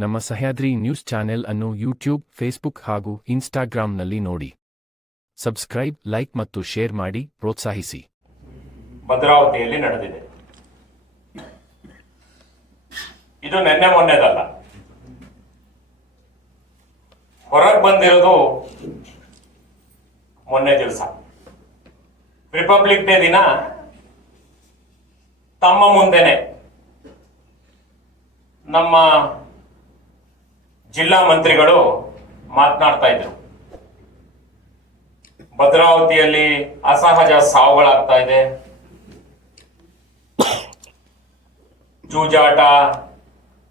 ನಮ್ಮ Sahyadri news channel ಅನ್ನು YouTube, Facebook ಹಾಗೂ ಇನ್ಸ್ಟಾಗ್ರಾಂನಲ್ಲಿ ನೋಡಿ. ಸಬ್ಸ್ಕ್ರೈಬ್, ಲೈಕ್ ಮತ್ತು ಶೇರ್ ಮಾಡಿ ಪ್ರೋತ್ಸಾಹಿಸಿ. ಭದ್ರಾವತಿಯಲ್ಲಿ ನಡೆದಿದೆ. ಇದು ನಿನ್ನೆ ಮೊನ್ನೆದಲ್ಲ. ಹೊರಗೆ ಬಂದಿರೋದು ಮೊನ್ನೆ ದಿವಸ. ರಿಪಬ್ಲಿಕ್ ಡೇ ದಿನ ತಮ್ಮ ಮುಂದೆನೆ ನಮ್ಮ ಜಿಲ್ಲಾ ಮಂತ್ರಿಗಳು ಮಾತನಾಡ್ತಾ ಇದ್ರು. ಭದ್ರಾವತಿಯಲ್ಲಿ ಅಸಹಜ ಸಾವುಗಳಾಗ್ತಾ ಇದೆ. ಜೂಜಾಟ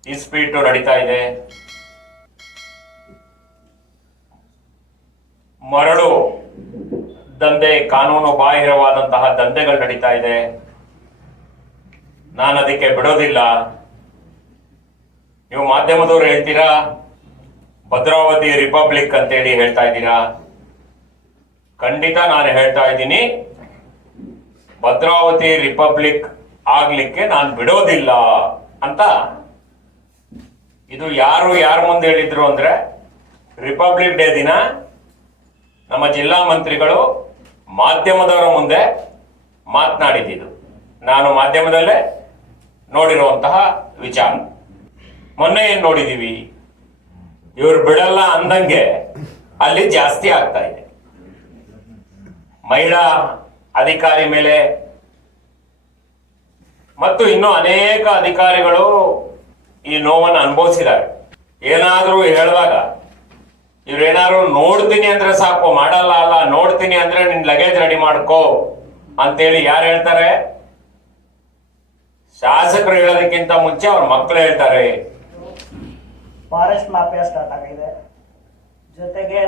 ಇಸ್ಪೀಟು ನಡೀತಾ ಇದೆ. ಮರಳು, ದಂಧೆ, ಕಾನೂನು ಬಾಹಿರವಾದಂತಹ ದಂಧೆಗಳು ನಡೀತಾ ಇದೆ. ನಾನು ಅದಕ್ಕೆ ಬಿಡೋದಿಲ್ಲ. ನೀವು ಮಾಧ್ಯಮದವರು ಹೇಳ್ತೀರಾ? ಭದ್ರಾವತಿ ರಿಪಬ್ಲಿಕ್ ಅಂತೇಳಿ ಹೇಳ್ತಾ ಇದ್ದೀರಾ? ಖಂಡಿತ ನಾನು ಹೇಳ್ತಾ ಇದ್ದೀನಿ. ಭದ್ರಾವತಿ ರಿಪಬ್ಲಿಕ್ ಆಗ್ಲಿಕ್ಕೆ ನಾನು ಬಿಡೋದಿಲ್ಲ ಅಂತ. ಇದು ಯಾರು ಯಾರ ಮುಂದೆ ಹೇಳಿದ್ರು ಅಂದ್ರೆ ರಿಪಬ್ಲಿಕ್ ಡೇ ದಿನ ನಮ್ಮ ಜಿಲ್ಲಾ ಮಂತ್ರಿಗಳು ಮಾಧ್ಯಮದವರ ಮುಂದೆ ಮಾತನಾಡಿದ್ದು ನಾನು ಮಾಧ್ಯಮದಲ್ಲೇ ನೋಡಿರುವಂತಹ ವಿಚಾರ. ಮೊನ್ನೆ ಏನು ನೋಡಿದೀವಿ ಇವ್ರು ಬಿಡಲ್ಲ ಅಂದಂಗೆ ಅಲ್ಲಿ ಜಾಸ್ತಿ ಆಗ್ತಾ ಇದೆ. ಮಹಿಳಾ ಅಧಿಕಾರಿ ಮೇಲೆ ಮತ್ತು ಇನ್ನೂ ಅನೇಕ ಅಧಿಕಾರಿಗಳು ಈ ನೋವನ್ನು ಅನುಭವಿಸಿದ್ದಾರೆ. ಏನಾದರೂ ಹೇಳಿದಾಗ ಇವ್ರೇನಾದ್ರು ನೋಡ್ತೀನಿ ಅಂದ್ರೆ ಸಾಕು, ಮಾಡಲ್ಲ ಅಲ್ಲ, ನೋಡ್ತೀನಿ ಅಂದ್ರೆ ನಿನ್ ಲಗೇಜ್ ರೆಡಿ ಮಾಡ್ಕೋ ಅಂತೇಳಿ ಯಾರು ಹೇಳ್ತಾರೆ? ಶಾಸಕರು ಹೇಳೋದಕ್ಕಿಂತ ಮುಂಚೆ ಅವ್ರ ಮಕ್ಕಳು ಹೇಳ್ತಾರೆ. ಫಾರೆಸ್ಟ್ ಮಾಫಿಯಾ ಸ್ಟಾರ್ಟ್ ಆಗಿದೆ. ಜೊತೆಗೆ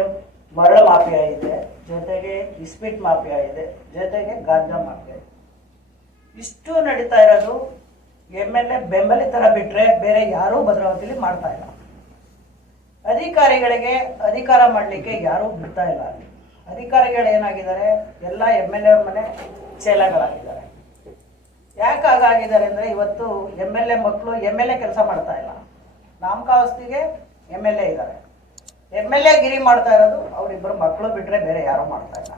ಮರಳು ಮಾಫಿಯಾ ಇದೆ. ಜೊತೆಗೆ ಇಸ್ಪಿಟ್ ಮಾಫಿಯಾ ಇದೆ. ಜೊತೆಗೆ ಗಾಂಜಾ ಮಾಫಿಯಾ ಇದೆ. ಇಷ್ಟು ನಡೀತಾ ಇರೋದು ಎಂ ಎಲ್ ಎ ಬೆಂಬಲಿತರ ಬಿಟ್ರೆ ಬೇರೆ ಯಾರೂ ಭದ್ರಾವತಿಲಿ ಮಾಡ್ತಾ ಇಲ್ಲ. ಅಧಿಕಾರಿಗಳಿಗೆ ಅಧಿಕಾರ ಮಾಡಲಿಕ್ಕೆ ಯಾರೂ ಬಿಡ್ತಾ ಇಲ್ಲ. ಅಧಿಕಾರಿಗಳು ಏನಾಗಿದ್ದಾರೆ? ಎಲ್ಲ ಎಂ ಎಲ್ ಎ ಮನೆ ಚೇಲಗಳಾಗಿದ್ದಾರೆ. ಯಾಕೆ ಹಾಗಾಗಿದ್ದಾರೆ ಅಂದರೆ ಇವತ್ತು ಎಂ ಎಲ್ ಎ ಮಕ್ಕಳು ಎಂ ಎಲ್ ಎ ಕೆಲಸ ಮಾಡ್ತಾ ಇಲ್ಲ. ನಾಮಕಾವಸ್ತಿಗೆ ಎಂ ಎಲ್ ಎ ಇದ್ದಾರೆ ಎಂ ಎಲ್ ಎ ಗಿರಿ ಮಾಡ್ತಾ ಇರೋದು ಅವರಿಬ್ಬರು ಮಕ್ಕಳು ಬಿಟ್ಟರೆ ಬೇರೆ ಯಾರೂ ಮಾಡ್ತಾ ಇಲ್ಲ.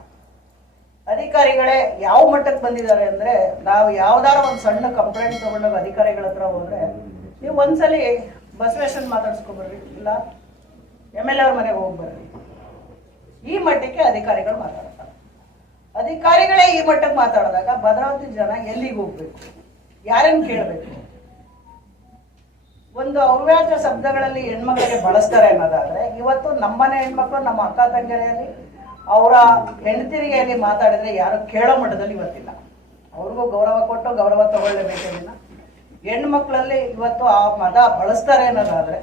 ಅಧಿಕಾರಿಗಳೇ ಯಾವ ಮಟ್ಟಕ್ಕೆ ಬಂದಿದ್ದಾರೆ ಅಂದರೆ ನಾವು ಯಾವ್ದಾರ ಒಂದು ಸಣ್ಣ ಕಂಪ್ಲೇಂಟ್ ತೊಗೊಂಡೋಗಿ ಅಧಿಕಾರಿಗಳ ಹತ್ರ ಹೋದರೆ ನೀವು ಒಂದ್ಸಲಿ ಬಸವೇಶ್ವರನ್ ಮಾತಾಡ್ಸ್ಕೊಬರ್ರಿ, ಇಲ್ಲ ಎಂ ಎಲ್ ಎ ಅವ್ರ ಮನೆಗೆ ಹೋಗ್ಬರ್ರಿ. ಈ ಮಟ್ಟಕ್ಕೆ ಅಧಿಕಾರಿಗಳು ಮಾತಾಡ್ತಾರೆ. ಅಧಿಕಾರಿಗಳೇ ಈ ಮಟ್ಟಕ್ಕೆ ಮಾತಾಡಿದಾಗ ಭದ್ರಾವತಿ ಜನ ಎಲ್ಲಿಗೆ ಹೋಗ್ಬೇಕು? ಯಾರನ್ನು ಕೇಳಬೇಕು? ಒಂದು ಅವ್ಯಾಜ ಶಬ್ದಗಳಲ್ಲಿ ಹೆಣ್ಮಕ್ಳಿಗೆ ಬಳಸ್ತಾರೆ ಅನ್ನೋದಾದ್ರೆ, ಇವತ್ತು ನಮ್ಮನೆ ಹೆಣ್ಮಕ್ಳು, ನಮ್ಮ ಅಕ್ಕ ತಂಗಿಯಲ್ಲಿ ಅವರ ಹೆಂಡತಿರಿಗೆಯಲ್ಲಿ ಮಾತಾಡಿದ್ರೆ ಯಾರು ಕೇಳೋ ಮಟ್ಟದಲ್ಲಿ ಇವತ್ತಿಲ್ಲ. ಅವ್ರಿಗೂ ಗೌರವ ಕೊಟ್ಟು ಗೌರವ ತಗೊಳ್ಳೇಬೇಕೇನಿಲ್ಲ ಹೆಣ್ಮಕ್ಳಲ್ಲಿ ಇವತ್ತು ಆ ಮದ ಬಳಸ್ತಾರೆ ಅನ್ನೋದಾದ್ರೆ,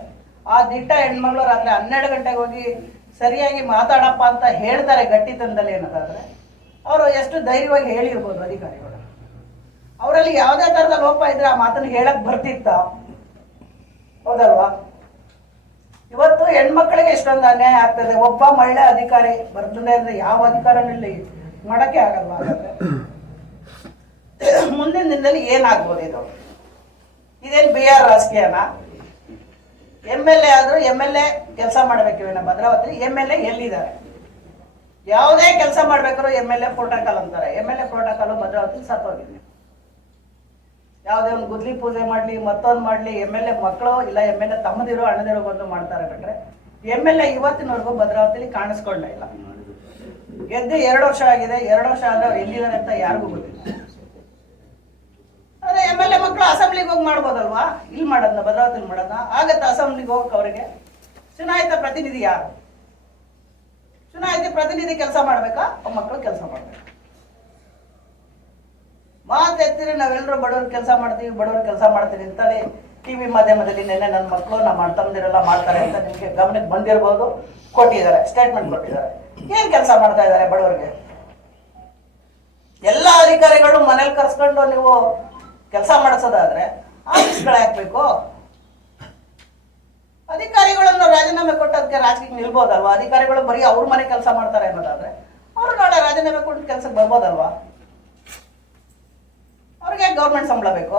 ಆ ದಿಟ್ಟ ಹೆಣ್ಮಕ್ಳು ರಾತ್ರಿ ಹನ್ನೆರಡು ಗಂಟೆಗೆ ಹೋಗಿ ಸರಿಯಾಗಿ ಮಾತಾಡಪ್ಪ ಅಂತ ಹೇಳ್ತಾರೆ ಗಟ್ಟಿತನದಲ್ಲಿ ಅನ್ನೋದಾದ್ರೆ, ಅವರು ಎಷ್ಟು ಧೈರ್ಯವಾಗಿ ಹೇಳಿರ್ಬೋದು ಅಧಿಕಾರಿಗಳು. ಅವರಲ್ಲಿ ಯಾವುದೇ ಥರದ ಲೋಪ ಇದ್ರೆ ಆ ಮಾತನ್ನು ಹೇಳಕ್ ಬರ್ತಿತ್ತ. ಹೌದಲ್ವಾ? ಇವತ್ತು ಹೆಣ್ಮಕ್ಳಿಗೆ ಇಷ್ಟೊಂದು ಅನ್ಯಾಯ ಆಗ್ತದೆ. ಒಬ್ಬ ಮಹಿಳಾ ಅಧಿಕಾರಿ ಬರ್ತದೆ ಅಂದ್ರೆ ಯಾವ ಅಧಿಕಾರನಲ್ಲಿ ಮಾಡಕ್ಕೆ ಆಗಲ್ವಾ ಮುಂದಿನ ದಿನದಲ್ಲಿ ಏನಾಗ್ಬೋದು ಇದು? ಇದೇನು ಬಿ ಆರ್ ರಾಜಕೀಯನ? ಎಂ ಎಲ್ ಎ ಆದರೂ ಎಂ ಎಲ್ ಎ ಕೆಲಸ ಮಾಡಬೇಕಿವೆ ನಮ್ಮ ಭದ್ರಾವತಿ. ಎಂ ಎಲ್ ಎ ಎಲ್ಲಿದ್ದಾರೆ? ಯಾವುದೇ ಕೆಲಸ ಮಾಡ್ಬೇಕಾದ್ರೂ ಎಂ ಎಲ್ ಎ ಪ್ರೋಟೋಕಾಲ್ ಅಂತಾರೆ. M L A protocol Bhadravati ಸತ್ತೋಗಿದೆ ಯಾವುದೇ ಒಂದು ಗುದ್ಲಿ ಪೂಜೆ ಮಾಡಲಿ, ಮತ್ತೊಂದು ಮಾಡಲಿ, ಎಂ ಎಲ್ ಎ ಮಕ್ಕಳು ಇಲ್ಲ, ಎಂ ಎಲ್ ಎ ತಮ್ಮದಿರೋ ಅಣ್ಣದಿರೋ ಬಂದು ಮಾಡ್ತಾರೆ ಬಿಟ್ರೆ, ಎಂ ಎಲ್ ಎ ಇವತ್ತಿನವರೆಗೂ ಭದ್ರಾವತಿಲಿ ಕಾಣಿಸ್ಕೊಳ್ಳ ಇಲ್ಲ. ಎದ್ದು ಎರಡು ವರ್ಷ ಆಗಿದೆ, ಎರಡು ವರ್ಷ ಆದ್ರೆ ಅವ್ರು ಎಲ್ಲಿದ್ದಾರೆ ಅಂತ ಯಾರಿಗೂ ಗೊತ್ತಿಲ್ಲ. ಅದೇ ಎಂ ಎಲ್ ಎ ಮಕ್ಕಳು ಅಸೆಂಬ್ಲಿಗೆ ಹೋಗಿ ಮಾಡ್ಬೋದಲ್ವಾ? ಇಲ್ಲಿ ಮಾಡೋದನ್ನ ಭದ್ರಾವತಿಲಿ ಮಾಡೋದನ್ನ ಆಗತ್ತೆ ಅಸೆಂಬ್ಲಿಗೆ ಹೋಗಕ್ಕೆ ಅವರಿಗೆ? ಚುನಾಯಿತ ಪ್ರತಿನಿಧಿ ಯಾರು? ಚುನಾಯಿತ ಪ್ರತಿನಿಧಿ ಕೆಲಸ ಮಾಡ್ಬೇಕಾ? ಮಕ್ಕಳು ಕೆಲಸ ಮಾಡ್ಬೇಕು. ಮಾತು ನಾವೆಲ್ಲರೂ ಬಡವ್ರ ಕೆಲಸ ಮಾಡ್ತೀವಿ, ಬಡವ್ರ ಕೆಲಸ ಮಾಡ್ತೀವಿ ಅಂತಾನೆ ಟಿ ವಿ ಮಾಧ್ಯಮದಲ್ಲಿ ನಿನ್ನೆ ನನ್ನ ಮಕ್ಕಳು ನಮ್ಮ ತಮ್ಮದಿರೆಲ್ಲ ಮಾಡ್ತಾರೆ ಅಂತ ನಿಮಗೆ ಗಮನಕ್ಕೆ ಬಂದಿರ್ಬೋದು. ಕೊಟ್ಟಿದ್ದಾರೆ ಸ್ಟೇಟ್ಮೆಂಟ್ ಕೊಟ್ಟಿದ್ದಾರೆ. ಏನು ಕೆಲಸ ಮಾಡ್ತಾ ಇದ್ದಾರೆ ಬಡವರಿಗೆ? ಎಲ್ಲ ಅಧಿಕಾರಿಗಳು ಮನೇಲಿ ಕರ್ಸ್ಕೊಂಡು ನೀವು ಕೆಲಸ ಮಾಡಿಸೋದಾದ್ರೆ ಆಫೀಸ್ಗಳು ಹಾಕ್ಬೇಕು. ಅಧಿಕಾರಿಗಳನ್ನು ರಾಜೀನಾಮೆ ಕೊಟ್ಟದಕ್ಕೆ ರಾಜಕೀಯ ನಿಲ್ಬೋದಲ್ವಾ? ಅಧಿಕಾರಿಗಳು ಬರೀ ಅವ್ರ ಮನೆ ಕೆಲಸ ಮಾಡ್ತಾರೆ ಅನ್ನೋದಾದ್ರೆ, ಅವರು ನಾಳೆ ರಾಜೀನಾಮೆ ಕೊಟ್ಟು ಕೆಲಸಕ್ಕೆ ಬರ್ಬೋದಲ್ವಾ? ಅವ್ರಿಗೆ ಗೌರ್ಮೆಂಟ್ ಸಂಬಳ ಬೇಕು?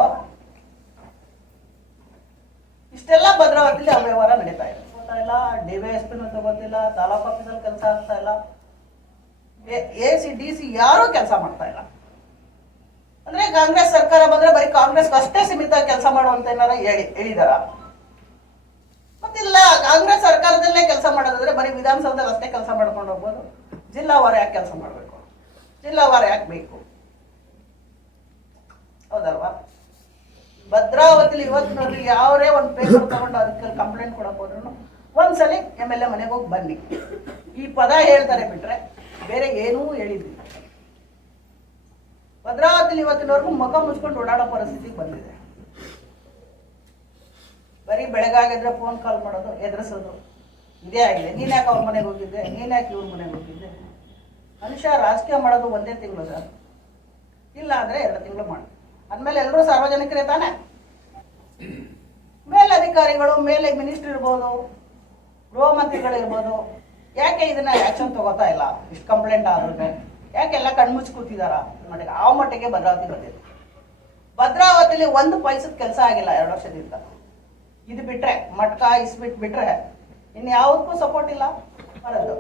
ಇಷ್ಟೆಲ್ಲ ಭದ್ರಾವತಿಲಿ ಅವ್ಯವಹಾರ ನಡೀತಾ ಇದೆ. ಗೊತ್ತಾ ಇಲ್ಲ ಡಿ ವೈ ಎಸ್ ಪಿನೂ ತಗೋತಿಲ್ಲ, ತಾಲೂಕು ಆಫೀಸಲ್ಲಿ ಕೆಲಸ ಆಗ್ತಾ ಇಲ್ಲ. ಎ ಸಿ, ಡಿ ಸಿ ಯಾರೂ ಕೆಲಸ ಮಾಡ್ತಾ ಇಲ್ಲ. ಅಂದ್ರೆ ಕಾಂಗ್ರೆಸ್ ಸರ್ಕಾರ ಬಂದ್ರೆ ಬರೀ ಕಾಂಗ್ರೆಸ್ ಅಷ್ಟೇ ಸೀಮಿತ ಕೆಲಸ ಮಾಡುವಂತ ಏನಾರ ಹೇಳಿ, ಹೇಳಿದಾರ? ಮತ್ತಿಲ್ಲ, ಕಾಂಗ್ರೆಸ್ ಸರ್ಕಾರದಲ್ಲೇ ಕೆಲಸ ಮಾಡೋದಾದ್ರೆ ಬರೀ ವಿಧಾನಸೌಧದಲ್ಲಿ ಅಷ್ಟೇ ಕೆಲಸ ಮಾಡ್ಕೊಂಡು ಹೋಗ್ಬೋದು. ಜಿಲ್ಲಾವಾರ ಯಾಕೆ ಕೆಲಸ ಮಾಡಬೇಕು? ಜಿಲ್ಲಾವಾರ ಯಾಕೆ ಬೇಕು? ಹೌದಲ್ವಾ? ಭದ್ರಾವತಿಲಿ ಇವತ್ತಿನಲ್ಲಿ ಯಾವರೇ ಒಂದು ಪೇಪರ್ ತಗೊಂಡು ಅದಕ್ಕೆ ಕಂಪ್ಲೇಂಟ್ ಕೊಡಕ್ ಹೋದ್ರು ಒಂದ್ಸಲಿ ಎಂ ಎಲ್ ಎ ಮನೆಗೆ ಹೋಗಿ ಬನ್ನಿ. ಈ ಪದ ಹೇಳ್ತಾರೆ ಬಿಟ್ರೆ ಬೇರೆ ಏನೂ ಹೇಳಿದ್ವಿ ಭದ್ರಾವತಿಲಿ ಇವತ್ತಿನವರೆಗೂ ಮುಖ ಮುಚ್ಕೊಂಡು ಓಡಾಡೋ ಪರಿಸ್ಥಿತಿಗೆ ಬಂದಿದೆ. ಬರೀ ಬೆಳಗಾಗಿದ್ರೆ ಫೋನ್ ಕಾಲ್ ಮಾಡೋದು, ಎದುರಿಸೋದು ಇದೇ ಆಗಿದೆ. ನೀನ್ ಯಾಕೆ ಅವ್ರ ಮನೆಗೆ ಹೋಗಿದ್ದೆ? ನೀನ್ ಯಾಕೆ ಇವ್ರ ಮನೆಗೆ ಹೋಗಿದ್ದೆ? ಮನುಷ್ಯ ರಾಜಕೀಯ ಮಾಡೋದು ಒಂದೇ ತಿಂಗಳು ಸರ್. ಇಲ್ಲ ಅಂದರೆ ಎರಡು ತಿಂಗಳು ಮಾಡಿ ಅಂದಮೇಲೆ ಎಲ್ಲರೂ ಸಾರ್ವಜನಿಕರೇ ತಾನೆ? ಮೇಲಧಿಕಾರಿಗಳು, ಮೇಲೆ ಮಿನಿಸ್ಟರ್ ಇರ್ಬೋದು, ಗೃಹ ಮಂತ್ರಿಗಳಿರ್ಬೋದು ಯಾಕೆ ಇದನ್ನ ಆಕ್ಷನ್ ತಗೋತಾ ಇಲ್ಲ? ಇಷ್ಟು ಕಂಪ್ಲೇಂಟ್ ಆದ್ರೂ ಯಾಕೆಲ್ಲ ಕಣ್ಮುಚ್ಚಿ ಕೂತಿದಾರ? ಮಟ್ಟಿಗೆ ಆ ಮಟ್ಟಿಗೆ ಭದ್ರಾವತಿ ಬಂದಿದೆ. ಭದ್ರಾವತಿಲಿ ಒಂದು ಪೈಸದ ಕೆಲಸ ಆಗಿಲ್ಲ ಎರಡು ವರ್ಷದಿಂದ. ಇದು ಬಿಟ್ರೆ, ಮಟ್ಕ, ಇಸ್ಬಿಟ್ ಬಿಟ್ರೆ ಇನ್ನು ಯಾವುದಕ್ಕೂ ಸಪೋರ್ಟ್ ಇಲ್ಲ. ಬರೋದು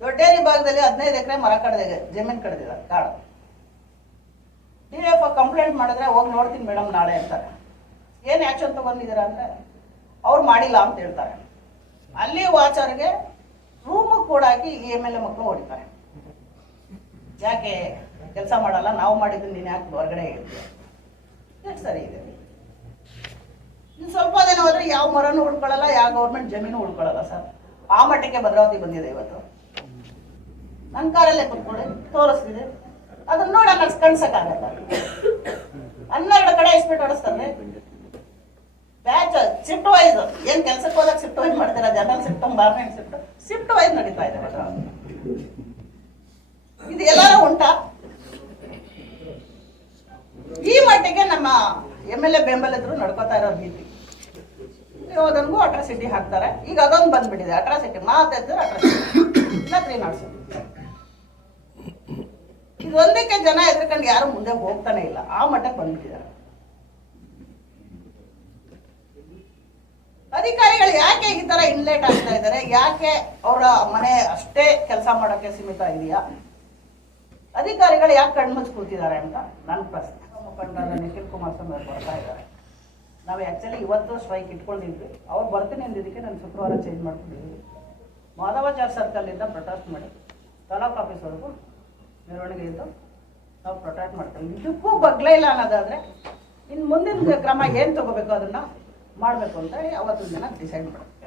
ದೊಡ್ಡೇರಿ ಭಾಗದಲ್ಲಿ ಹದಿನೈದು ಎಕರೆ ಮರ ಕಡ್ದಿದೆ, ಜಮೀನು ಕಡ್ದಿದ್ದಾರೆ ಕಾಡು. ಡಿ ಕಂಪ್ಲೇಂಟ್ ಮಾಡಿದ್ರೆ ಹೋಗಿ ನೋಡ್ತೀನಿ ಮೇಡಮ್ ನಾಳೆ ಅಂತಾರೆ. ಏನು ಆ್ಯಕ್ಷನ್ ತೊಗೊಂಡಿದ್ದೀರಾ ಅಂದರೆ, ಅವ್ರು ಮಾಡಿಲ್ಲ ಅಂತ ಹೇಳ್ತಾರೆ. ಅಲ್ಲಿ ವಾಚರ್ಗೆ ರೂಮಿಗೆ ಕೂಡಾಕಿ ಈ ಎಂ ಎಲ್ ಎ ಮಕ್ಕಳು ಹೊಡಿತಾರೆ. ಯಾಕೆ ಕೆಲಸ ಮಾಡಲ್ಲ, ನಾವು ಮಾಡಿದ್ದು ನೀನು ಯಾಕೆ ಹೊರಗಡೆ ಹೇಳ್ತೀವಿ ಎಷ್ಟು ಸರಿ ಇದೆ? ಇನ್ನು ಸ್ವಲ್ಪ ದಿನ ಹೋದರೆ ಯಾವ ಮರನೂ ಉಳ್ಕೊಳ್ಳಲ್ಲ, ಯಾವ ಗೌರ್ಮೆಂಟ್ ಜಮೀನು ಉಳ್ಕೊಳ್ಳಲ್ಲ ಸರ್. ಆ ಮಟ್ಟಕ್ಕೆ ಭದ್ರಾವತಿ ಬಂದಿದೆ ಇವತ್ತು. ನನ್ನ ಕಾರಲ್ಲೇ ಕುತ್ಕೊಳ್ಳಿ, ತೋರಿಸ್ತಿದೆ. ಅದನ್ನ ನೋಡ ಕಣ್ಸಕ್ಕಾಗಲ್ಲ. ಹನ್ನೆರಡು ಕಡೆ ಇಸ್ಬಿಟ್ಟು ಹೊಡಿಸ್ತಾರೆ ಬ್ಯಾಚ್ ಶಿಫ್ಟ್ ವೈಸ್ ಏನ್ ಕೆಲ್ಸಕ್ಕೆ ಹೋದಾಗ ಶಿಫ್ಟ್ ವೈಸ್ ಮಾಡ್ತಾರ ಜನರಲ್ ಶಿಫ್ಟ್ ಬಾರ್ಮೆಂಟ್ ಶಿಫ್ಟ್ ಶಿಫ್ಟ್ ವೈಸ್ ನಡೀತಾ ಇದೆ. ಇದು ಎಲ್ಲಾರು ಉಂಟಾ? ಈ ಮಟ್ಟಿಗೆ ನಮ್ಮ ಎಂ ಎಲ್ ಎ ಬೆಂಬಲಿದ್ರು ನಡ್ಕೋತಾ ಇರೋ ರೀತಿ. ಅಟ್ರಾಸಿಟಿ ಹಾಕ್ತಾರೆ. ಈಗ ಅದೊಂದು ಬಂದ್ಬಿಟ್ಟಿದೆ. ಅಟ್ರಾಸಿಟಿ ಮಾತಾಡಿದ್ರೆ ಅಟ್ರಾಸಿಟಿ ಇಲ್ಲ ತ್ರೀ ನಾಟ್ಸ್ ಇದೊಂದಕ್ಕೆ ಜನ ಎದ್ರಕೊಂಡು ಯಾರು ಮುಂದೆ ಹೋಗ್ತಾನೆ ಇಲ್ಲ. ಆ ಮಟ್ಟಕ್ಕೆ ಬಂದ್ಬಿಟ್ಟಿದ್ದಾರೆ. ಅಧಿಕಾರಿಗಳು ಯಾಕೆ ಈ ತರ ಇನ್ಲೇಟ್ ಆಗ್ತಾ ಇದ್ದಾರೆ? ಯಾಕೆ ಅವರ ಮನೆ ಅಷ್ಟೇ ಕೆಲಸ ಮಾಡೋಕೆ ಸೀಮಿತ ಇದೆಯಾ? ಅಧಿಕಾರಿಗಳು ಯಾಕೆ ಕಣ್ಮುಚ್ಚಿ ಕೂತಿದ್ದಾರೆ ಅಂತ ನನ್ನ ಪ್ರಶ್ನೆ ಮುಖಂಡರ ನಿಖಿಲ್ ಕುಮಾರಸ್ವಾಮಿ ಅವ್ರು ಬರ್ತಾ ಇದ್ದಾರೆ. ನಾವು ಆ್ಯಕ್ಚುಲಿ ಇವತ್ತು ಸ್ಟ್ರೈಕ್ ಇಟ್ಕೊಂಡಿದ್ವಿ. ಅವ್ರು ಬರ್ತೀನಿ ಅಂದಿದ್ದಕ್ಕೆ ನಾನು ಶುಕ್ರವಾರ ಚೇಂಜ್ ಮಾಡ್ಕೊಂಡಿದ್ವಿ ಮಾಧವಾಚಾರ್ ಸರ್ಕಲಿಂದ ಪ್ರೊಟೆಸ್ಟ್ ಮಾಡಿ ತಾಲೂಕ್ ಆಫೀಸ್ವರೆಗೂ ಮೆರವಣಿಗೆ ಇದ್ದು ನಾವು ಪ್ರೊಟೆಕ್ಟ್ ಮಾಡ್ತೀವಿ. ಇದಕ್ಕೂ ಬಗ್ಲೇ ಇಲ್ಲ ಅನ್ನೋದಾದರೆ ಇನ್ನು ಮುಂದಿನ ಕ್ರಮ ಏನು ತಗೋಬೇಕು ಅದನ್ನು ಮಾಡಬೇಕು ಅಂತ ಹೇಳಿ ಜನ ಡಿಸೈಡ್ ಮಾಡೋದು